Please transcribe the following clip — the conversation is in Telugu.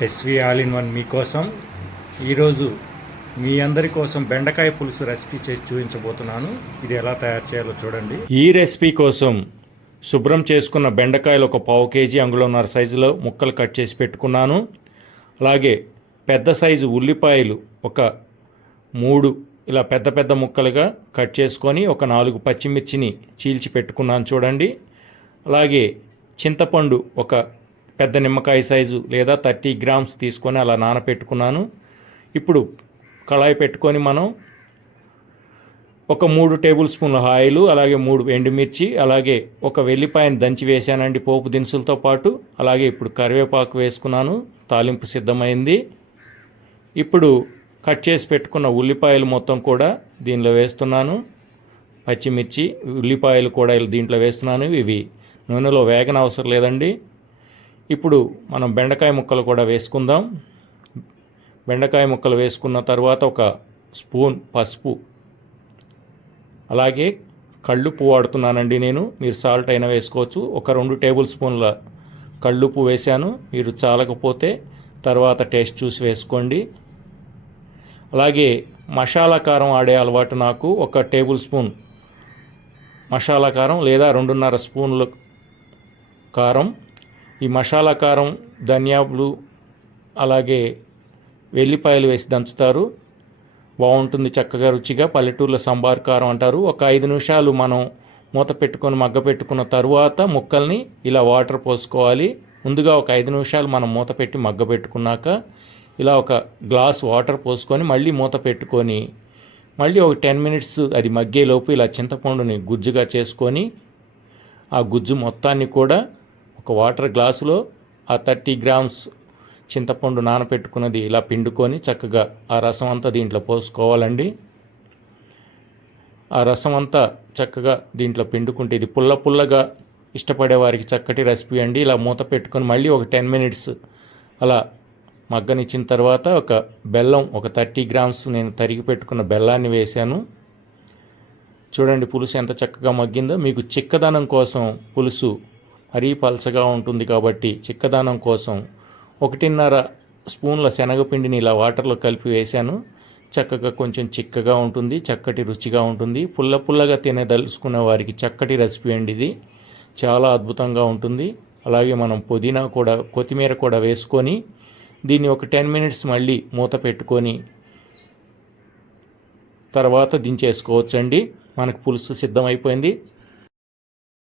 ఎస్వి ఆల్ ఇన్ వన్ మీకోసం. ఈరోజు మీ అందరి కోసం బెండకాయ పులుసు రెసిపీ చేసి చూపించబోతున్నాను. ఇది ఎలా తయారు చేయాలో చూడండి. ఈ రెసిపీ కోసం శుభ్రం చేసుకున్న బెండకాయలు ఒక పావు కేజీ అంగుళన్నర సైజులో ముక్కలు కట్ చేసి పెట్టుకున్నాను. అలాగే పెద్ద సైజు ఉల్లిపాయలు ఒక మూడు ఇలా పెద్ద పెద్ద ముక్కలుగా కట్ చేసుకొని ఒక నాలుగు పచ్చిమిర్చిని చీల్చి పెట్టుకున్నాను చూడండి. అలాగే చింతపండు ఒక పెద్ద నిమ్మకాయ సైజు లేదా థర్టీ గ్రామ్స్ తీసుకొని అలా నానపెట్టుకున్నాను. ఇప్పుడు కళాయి పెట్టుకొని మనం ఒక మూడు టేబుల్ స్పూన్ల ఆయిల్ అలాగే మూడు ఎండుమిర్చి అలాగే ఒక వెల్లిపాయను దంచి వేసానండి పోపు దినుసులతో పాటు. అలాగే ఇప్పుడు కరివేపాకు వేసుకున్నాను తాలింపు సిద్ధమైంది. ఇప్పుడు కట్ చేసి పెట్టుకున్న ఉల్లిపాయలు మొత్తం కూడా దీనిలో వేస్తున్నాను. పచ్చిమిర్చి ఉల్లిపాయలు కూడా దీంట్లో వేస్తున్నాను. ఇవి నూనెలో వేగన అవసరం లేదండి. ఇప్పుడు మనం బెండకాయ ముక్కలు కూడా వేసుకుందాం. బెండకాయ ముక్కలు వేసుకున్న తర్వాత ఒక స్పూన్ పసుపు. అలాగే కళ్ళుప్పు వాడుతున్నానండి నేను. మీరు సాల్ట్ అయినా వేసుకోవచ్చు. ఒక రెండు టేబుల్ స్పూన్ల కళ్ళుప్పు వేశాను. మీరు చాలకపోతే తర్వాత టేస్ట్ చూసి వేసుకోండి. అలాగే మసాలా కారం ఆడే అలవాటు నాకు. ఒక టేబుల్ స్పూన్ మసాలా కారం లేదా రెండున్నర స్పూన్ల కారం. ఈ మసాలా కారం ధనియాలు అలాగే వెల్లిపాయలు వేసి దంచుతారు. బాగుంటుంది చక్కగా రుచిగా. పల్లెటూరులో సంబార్ కారం అంటారు. ఒక ఐదు నిమిషాలు మనం మూత పెట్టుకొని మగ్గ పెట్టుకున్న తరువాత ముక్కల్ని ఇలా వాటర్ పోసుకోవాలి. ముందుగా ఒక ఐదు నిమిషాలు మనం మూత పెట్టి మగ్గ పెట్టుకున్నాక ఇలా ఒక గ్లాస్ వాటర్ పోసుకొని మళ్ళీ మూత పెట్టుకొని మళ్ళీ ఒక టెన్ మినిట్స్ అది మగ్గేలోపు ఇలా చింతపండుని గుజ్జుగా చేసుకొని ఆ గుజ్జు మొత్తాన్ని కూడా ఒక వాటర్ గ్లాసులో ఆ థర్టీ గ్రామ్స్ చింతపండు నానపెట్టుకున్నది ఇలా పిండుకొని చక్కగా ఆ రసం అంతా దీంట్లో పోసుకోవాలండి. ఆ రసం అంతా చక్కగా దీంట్లో పిండుకుంటే ఇది పుల్ల పుల్లగా ఇష్టపడే వారికి చక్కటి రెసిపీ అండి. ఇలా మూత పెట్టుకొని మళ్ళీ ఒక టెన్ మినిట్స్ అలా మగ్గనిచ్చిన తర్వాత ఒక బెల్లం ఒక థర్టీ గ్రామ్స్ నేను తరిగి పెట్టుకున్న బెల్లాన్ని వేశాను. చూడండి పులుసు ఎంత చక్కగా మగ్గిందో. మీకు చిక్కదనం కోసం పులుసు మరీ పలసగా ఉంటుంది కాబట్టి చిక్కదానం కోసం ఒకటిన్నర స్పూన్ల శనగపిండిని ఇలా వాటర్లో కలిపి వేశాను. చక్కగా కొంచెం చిక్కగా ఉంటుంది చక్కటి రుచిగా ఉంటుంది. పుల్ల పుల్లగా తినదలుచుకున్న వారికి చక్కటి రెసిపీ అండి ఇది. చాలా అద్భుతంగా ఉంటుంది. అలాగే మనం పుదీనా కూడా కొత్తిమీర కూడా వేసుకొని దీన్ని ఒక టెన్ మినిట్స్ మళ్ళీ మూత పెట్టుకొని తర్వాత దించేసుకోవచ్చండి. మనకు పులుసు సిద్ధమైపోయింది.